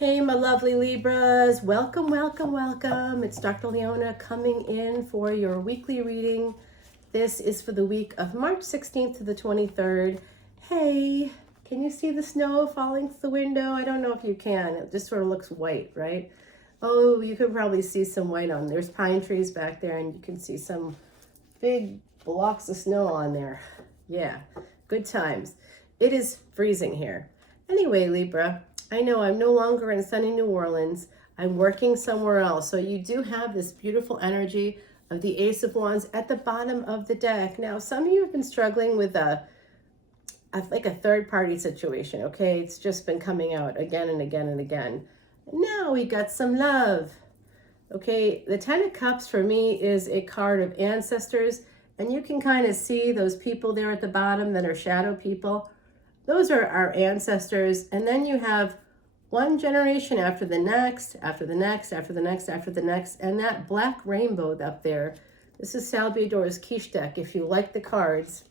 Hey, my lovely Libras. Welcome, welcome, welcome. It's Dr. Leona coming in for your weekly reading. This is for the week of March 16th to the 23rd. Hey, can you see the snow falling through the window? I don't know if you can. It just sort of looks white, right? Oh, you can probably see some white on. There's pine trees back there, and you can see some big blocks of snow on there. Yeah, good times. It is freezing here. Anyway, Libra, I know I'm no longer in sunny New Orleans. I'm working somewhere else. So you do have this beautiful energy of the Ace of Wands at the bottom of the deck. Now, some of you have been struggling with like a third party situation, okay? It's just been coming out again and again and again. Now we got some love. Okay, the Ten of Cups for me is a card of ancestors, and you can kind of see those people there at the bottom that are shadow people. Those are our ancestors, and then you have one generation after the next, after the next, after the next, after the next, and that black rainbow up there. This is Salvador's quiche deck, if you like the cards.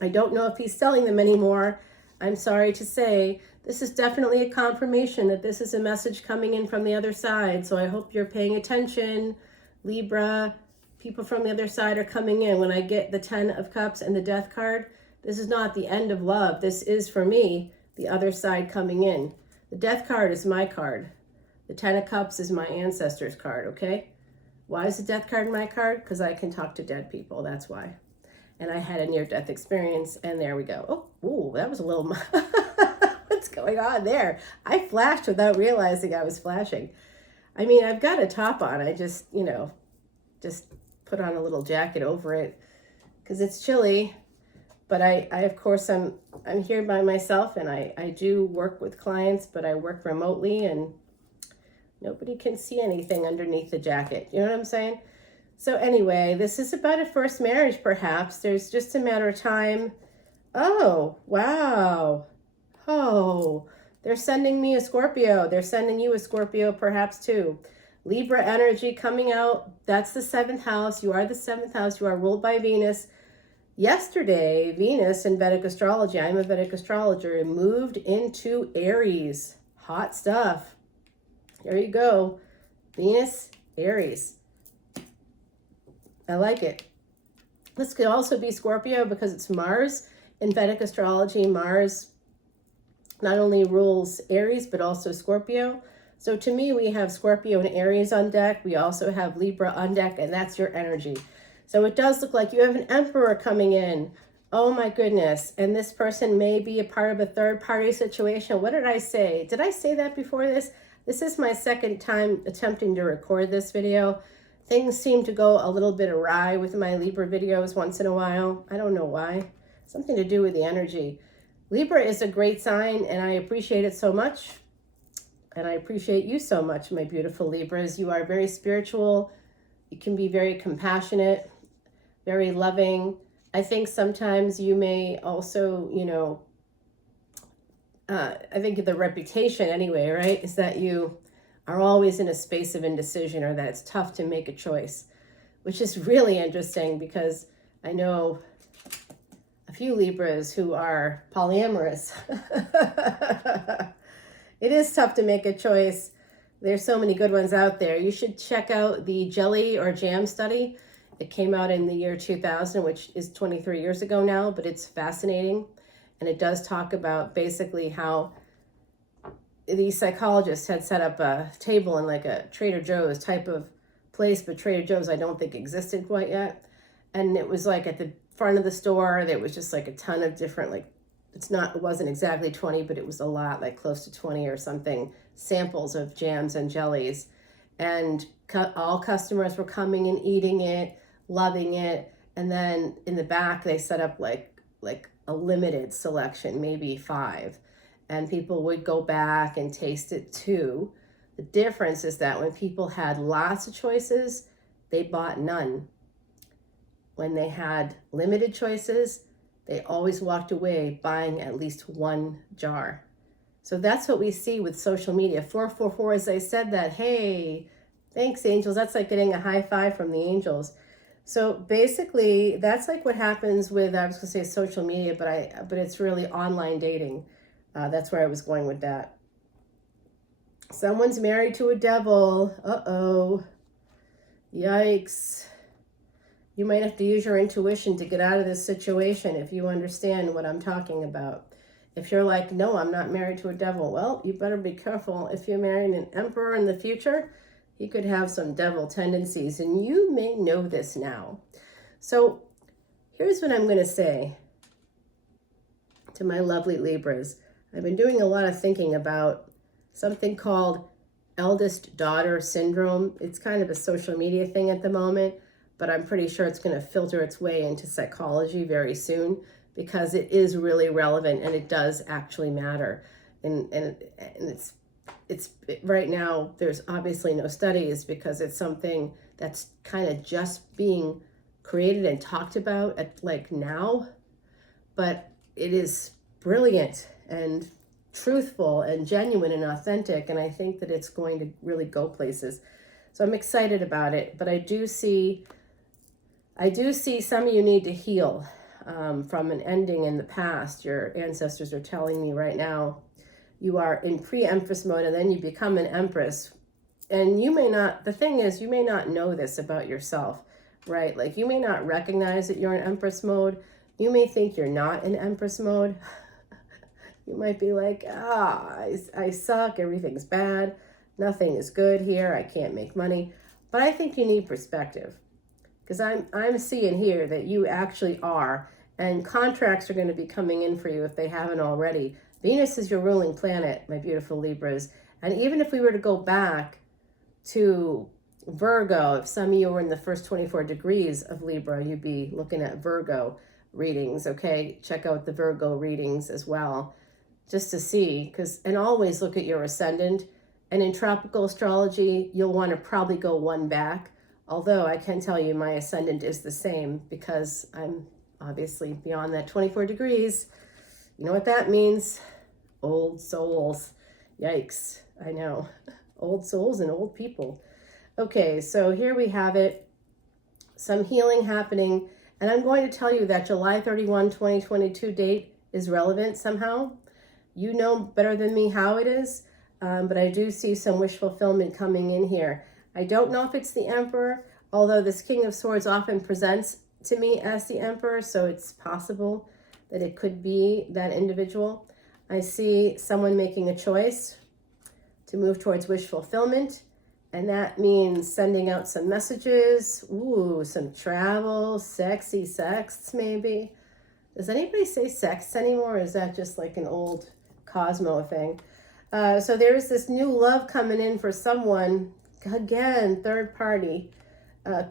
I don't know if he's selling them anymore. I'm sorry to say. This is definitely a confirmation that this is a message coming in from the other side. So I hope you're paying attention. Libra, people from the other side are coming in. When I get the 10 of Cups and the Death card, this is not the end of love. This is, for me, the other side coming in. The Death card is my card. The 10 of Cups is my ancestors card, okay? Why is the Death card my card? Because I can talk to dead people, that's why. And I had a near-death experience, and there we go. Oh, ooh, that was a little... What's going on there? I flashed without realizing I was flashing. I mean, I've got a top on. I just, just put on a little jacket over it because it's chilly. But I of course, I'm here by myself, and I do work with clients, but I work remotely, and nobody can see anything underneath the jacket. You know what I'm saying? So anyway, this is about a first marriage, perhaps. There's just a matter of time. Oh, wow. Oh, they're sending me a Scorpio. They're sending you a Scorpio, perhaps, too. Libra energy coming out. That's the 7th house. You are the 7th house. You are ruled by Venus. Yesterday, Venus in Vedic Astrology, I'm a Vedic astrologer, moved into Aries. Hot stuff. There you go. Venus, Aries. I like it. This could also be Scorpio because it's Mars. In Vedic astrology, Mars not only rules Aries, but also Scorpio. So to me, we have Scorpio and Aries on deck. We also have Libra on deck, and that's your energy. So it does look like you have an Emperor coming in. Oh my goodness. And this person may be a part of a third party situation. What did I say? Did I say that before this? This is my second time attempting to record this video. Things seem to go a little bit awry with my Libra videos once in a while. I don't know why. Something to do with the energy. Libra is a great sign, and I appreciate it so much. And I appreciate you so much, my beautiful Libras. You are very spiritual. You can be very compassionate, very loving. I think sometimes you may also, I think the reputation anyway, right, is that you are always in a space of indecision, or that it's tough to make a choice, which is really interesting because I know a few Libras who are polyamorous. It is tough to make a choice. There's so many good ones out there. You should check out the jelly or jam study. It came out in the year 2000, which is 23 years ago now, but it's fascinating. And it does talk about basically how these psychologists had set up a table in like a Trader Joe's type of place, but Trader Joe's I don't think existed quite yet. And it was like at the front of the store, there was just like a ton of different, it wasn't exactly 20, but it was a lot, like close to 20 or something, samples of jams and jellies. And all customers were coming and eating it, loving it. And then in the back, they set up like a limited selection, maybe 5. And people would go back and taste it too. The difference is that when people had lots of choices, they bought none. When they had limited choices, they always walked away buying at least 1 jar. So that's what we see with social media. 444, as I said that, hey, thanks angels. That's like getting a high five from the angels. So basically, that's like what happens with, I was gonna say social media, but it's really online dating. That's where I was going with that. Someone's married to a devil. Uh-oh. Yikes. You might have to use your intuition to get out of this situation if you understand what I'm talking about. If you're like, no, I'm not married to a devil, well, you better be careful. If you're marrying an emperor in the future, he could have some devil tendencies, and you may know this now. So here's what I'm going to say to my lovely Libras. I've been doing a lot of thinking about something called eldest daughter syndrome. It's kind of a social media thing at the moment, but I'm pretty sure it's going to filter its way into psychology very soon because it is really relevant and it does actually matter. And it's right now, there's obviously no studies because it's something that's kind of just being created and talked about at like now, but it is brilliant and truthful and genuine and authentic, and I think that it's going to really go places. So I'm excited about it, but I do see some of you need to heal from an ending in the past. Your ancestors are telling me right now you are in pre-empress mode, and then you become an empress, and you may not, the thing is, you may not know this about yourself, right? Like you may not recognize that you're in empress mode. You may think you're not in empress mode. You might be like, I suck, everything's bad, nothing is good here, I can't make money. But I think you need perspective, because I'm seeing here that you actually are, and contracts are going to be coming in for you if they haven't already. Venus is your ruling planet, my beautiful Libras. And even if we were to go back to Virgo, if some of you were in the first 24 degrees of Libra, you'd be looking at Virgo readings, okay? Check out the Virgo readings as well, just to see, and always look at your ascendant. And in tropical astrology, you'll want to probably go one back. Although I can tell you my ascendant is the same because I'm obviously beyond that 24 degrees. You know what that means? Old souls. Yikes. I know. Old souls and old people. Okay, so here we have it. Some healing happening. And I'm going to tell you that July 31, 2022 date is relevant somehow. You know better than me how it is, but I do see some wish fulfillment coming in here. I don't know if it's the Emperor, although this King of Swords often presents to me as the Emperor, so it's possible that it could be that individual. I see someone making a choice to move towards wish fulfillment, and that means sending out some messages, some travel, sexy sex maybe. Does anybody say sex anymore, or is that just like an old Cosmo thing? So there's this new love coming in for someone. Again, third party.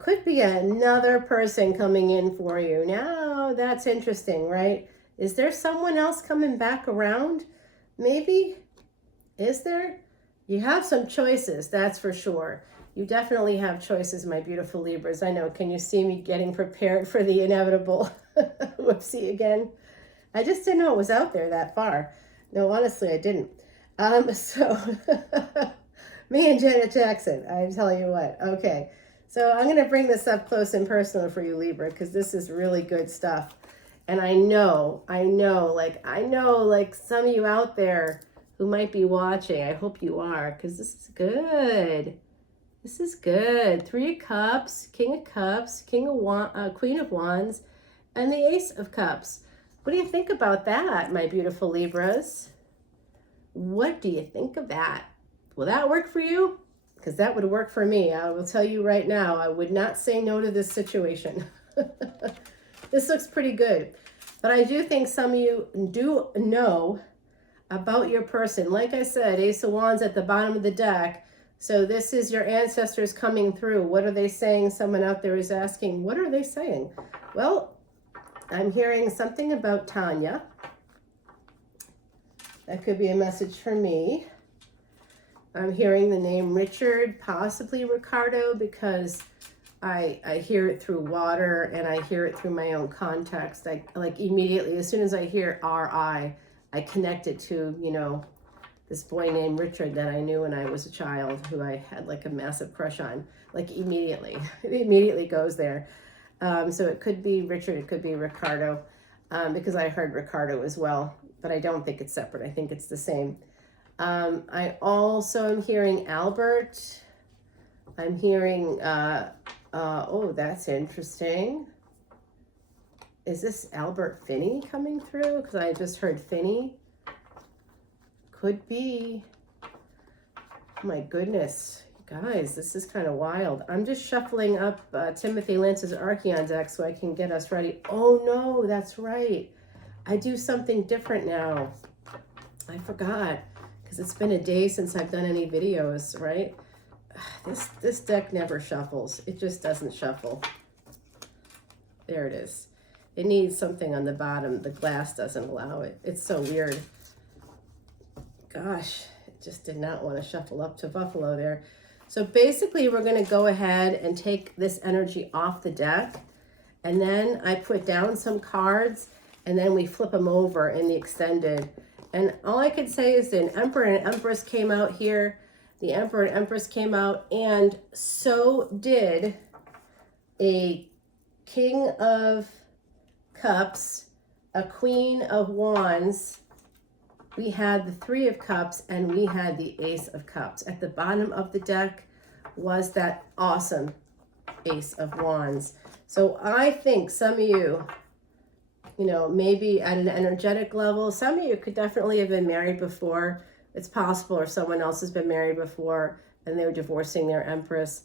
Could be another person coming in for you. Now, that's interesting, right? Is there someone else coming back around? Maybe? Is there? You have some choices, that's for sure. You definitely have choices, my beautiful Libras. I know. Can you see me getting prepared for the inevitable? Whoopsie again. I just didn't know it was out there that far. No, honestly, I didn't. So me and Janet Jackson, I tell you what. Okay, so I'm going to bring this up close and personal for you, Libra, because this is really good stuff. And I know, like some of you out there who might be watching, I hope you are, because this is good. This is good. 3 of Cups, King of Cups, Queen of Wands, and the Ace of Cups. What do you think about that, my beautiful Libras? What do you think of that? Will that work for you? Because that would work for me. I will tell you right now, I would not say no to this situation. This looks pretty good. But I do think some of you do know about your person. Like I said, Ace of Wands at the bottom of the deck. So this is your ancestors coming through. What are they saying? Someone out there is asking, what are they saying? Well, I'm hearing something about Tanya. That could be a message for me. I'm hearing the name Richard, possibly Ricardo, because I hear it through water and I hear it through my own context. I like immediately, as soon as I hear R.I., I connect it to, this boy named Richard that I knew when I was a child, who I had like a massive crush on, like immediately. It immediately goes there. So it could be Richard, it could be Ricardo, because I heard Ricardo as well, but I don't think it's separate. I think it's the same. I also am hearing Albert. I'm hearing, oh, that's interesting. Is this Albert Finney coming through? Because I just heard Finney. Could be. Oh my goodness. Guys, this is kind of wild. I'm just shuffling up Timothy Lance's Archeon deck so I can get us ready. Oh no, that's right. I do something different now. I forgot because it's been a day since I've done any videos, right? This deck never shuffles. It just doesn't shuffle. There it is. It needs something on the bottom. The glass doesn't allow it. It's so weird. Gosh, it just did not want to shuffle up to Buffalo there. So basically, we're going to go ahead and take this energy off the deck. And then I put down some cards, and then we flip them over in the extended. And all I could say is an Emperor and Empress came out here. The Emperor and Empress came out, and so did a King of Cups, a Queen of Wands. We had the Three of Cups, and we had the Ace of Cups. At the bottom of the deck was that awesome Ace of Wands. So I think some of you, you know, maybe at an energetic level, some of you could definitely have been married before. It's possible, or someone else has been married before and they were divorcing their Empress.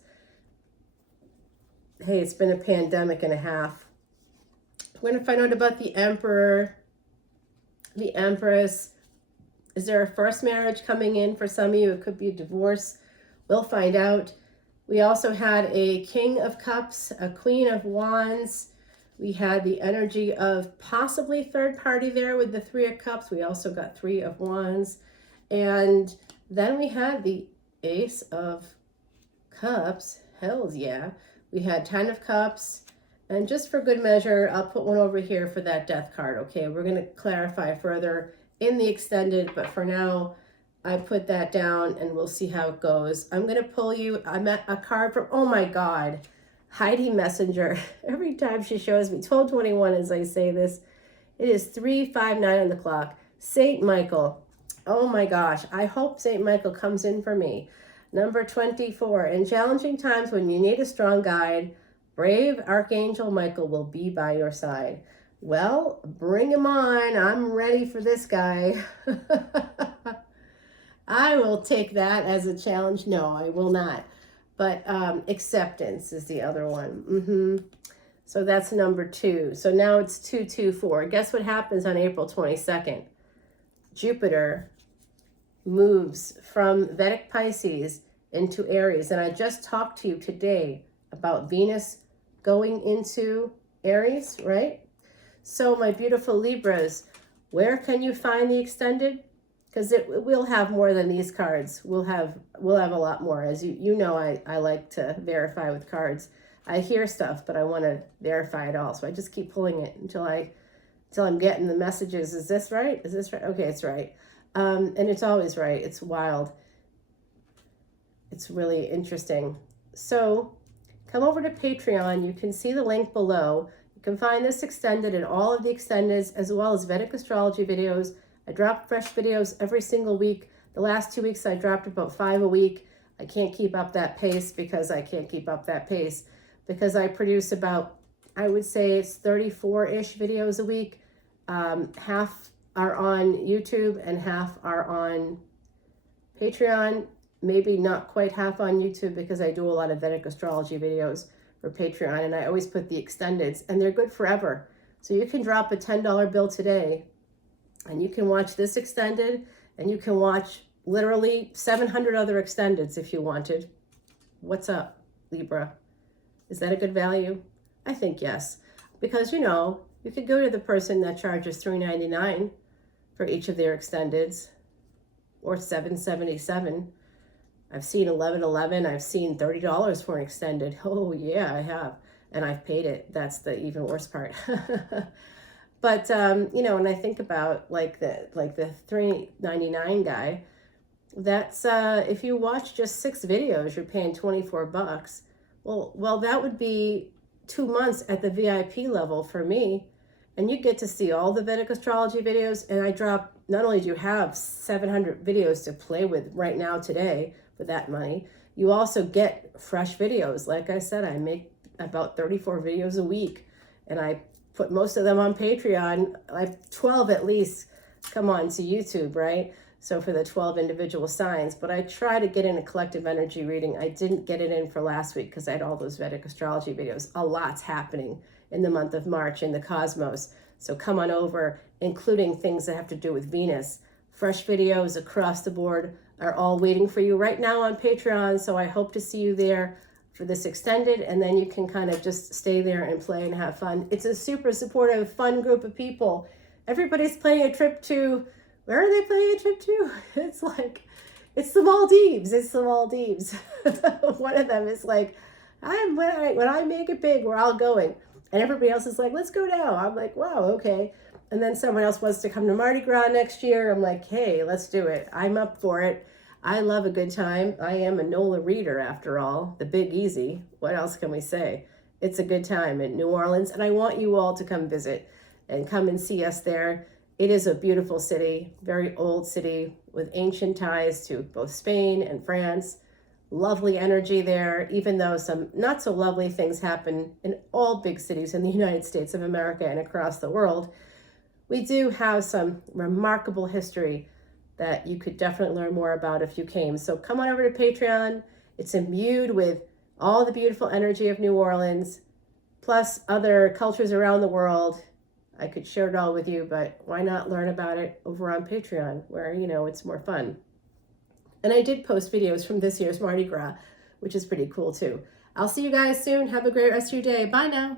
Hey, it's been a pandemic and a half. We're going to find out about the Emperor, the Empress. Is there a first marriage coming in for some of you? It could be a divorce. We'll find out. We also had a King of Cups, a Queen of Wands. We had the energy of possibly third party there with the Three of Cups. We also got Three of Wands. And then we had the Ace of Cups. Hells yeah. We had 10 of Cups. And just for good measure, I'll put one over here for that Death card. Okay, we're going to clarify further in the extended, but for now, I put that down and we'll see how it goes. I'm going to pull you a card from, oh my God, Heidi Messenger. Every time she shows me, 1221 as I say this, it is 3:59 on the clock. Saint Michael. Oh my gosh, I hope Saint Michael comes in for me. Number 24, in challenging times when you need a strong guide, brave Archangel Michael will be by your side. Well, bring him on. I'm ready for this guy. I will take that as a challenge. No, I will not. But acceptance is the other one. So that's number 2. So now it's 224. Guess what happens on April 22nd? Jupiter moves from Vedic Pisces into Aries. And I just talked to you today about Venus going into Aries, right? So my beautiful Libras, where can you find the extended? Because we'll have more than these cards. We'll have a lot more. As you know, I like to verify with cards. I hear stuff, but I want to verify it all. So I just keep pulling it until I'm getting the messages. Is this right? Is this right? Okay, it's right. And it's always right. It's wild. It's really interesting. So come over to Patreon. You can see the link below. You can find this extended and all of the extendeds, as well as Vedic Astrology videos. I drop fresh videos every single week. The last 2 weeks, I dropped about 5 a week. I can't keep up that pace because I produce about, I would say it's 34-ish videos a week. Half are on YouTube and half are on Patreon. Maybe not quite half on YouTube because I do a lot of Vedic Astrology videos for Patreon, and I always put the extendeds, and they're good forever. So you can drop a $10 bill today, and you can watch this extended, and you can watch literally 700 other extendeds if you wanted. What's up, Libra? Is that a good value? I think yes. Because, you know, you could go to the person that charges $3.99 for each of their extendeds, or $7.77. I've seen $11.11. I've seen $30 for an extended. Oh yeah, I have, and I've paid it. That's the even worse part. But you know, when I think about like the $3.99 guy, that's if you watch just 6 videos, you're paying $24. Well, that would be 2 months at the VIP level for me, and you get to see all the Vedic astrology videos. And I drop, not only do you have 700 videos to play with right now today for that money, you also get fresh videos. Like I said, I make about 34 videos a week, and I put most of them on Patreon. I have 12 at least come on to YouTube, right? So for the 12 individual signs, but I try to get in a collective energy reading. I didn't get it in for last week because I had all those Vedic astrology videos. A lot's happening in the month of March in the cosmos. So come on over, including things that have to do with Venus. Fresh videos across the board are all waiting for you right now on Patreon. So I hope to see you there for this extended, and then you can kind of just stay there and play and have fun. It's a super supportive, fun group of people. Everybody's planning a trip to, where are they planning a trip to? It's like, it's the Maldives. It's the Maldives. One of them is like, when I make it big, we're all going. And everybody else is like, let's go now. I'm like, wow, okay. And then someone else wants to come to Mardi Gras next year. I'm like, hey, let's do it. I'm up for it. I love a good time. I am a NOLA reader after all, the Big Easy. What else can we say? It's a good time in New Orleans, and I want you all to come visit and come and see us there. It is a beautiful city, very old city with ancient ties to both Spain and France. Lovely energy there, even though some not so lovely things happen in all big cities in the United States of America and across the world. We do have some remarkable history that you could definitely learn more about if you came. So come on over to Patreon. It's imbued with all the beautiful energy of New Orleans, plus other cultures around the world. I could share it all with you, but why not learn about it over on Patreon, where, you know, it's more fun. And I did post videos from this year's Mardi Gras, which is pretty cool too. I'll see you guys soon. Have a great rest of your day. Bye now.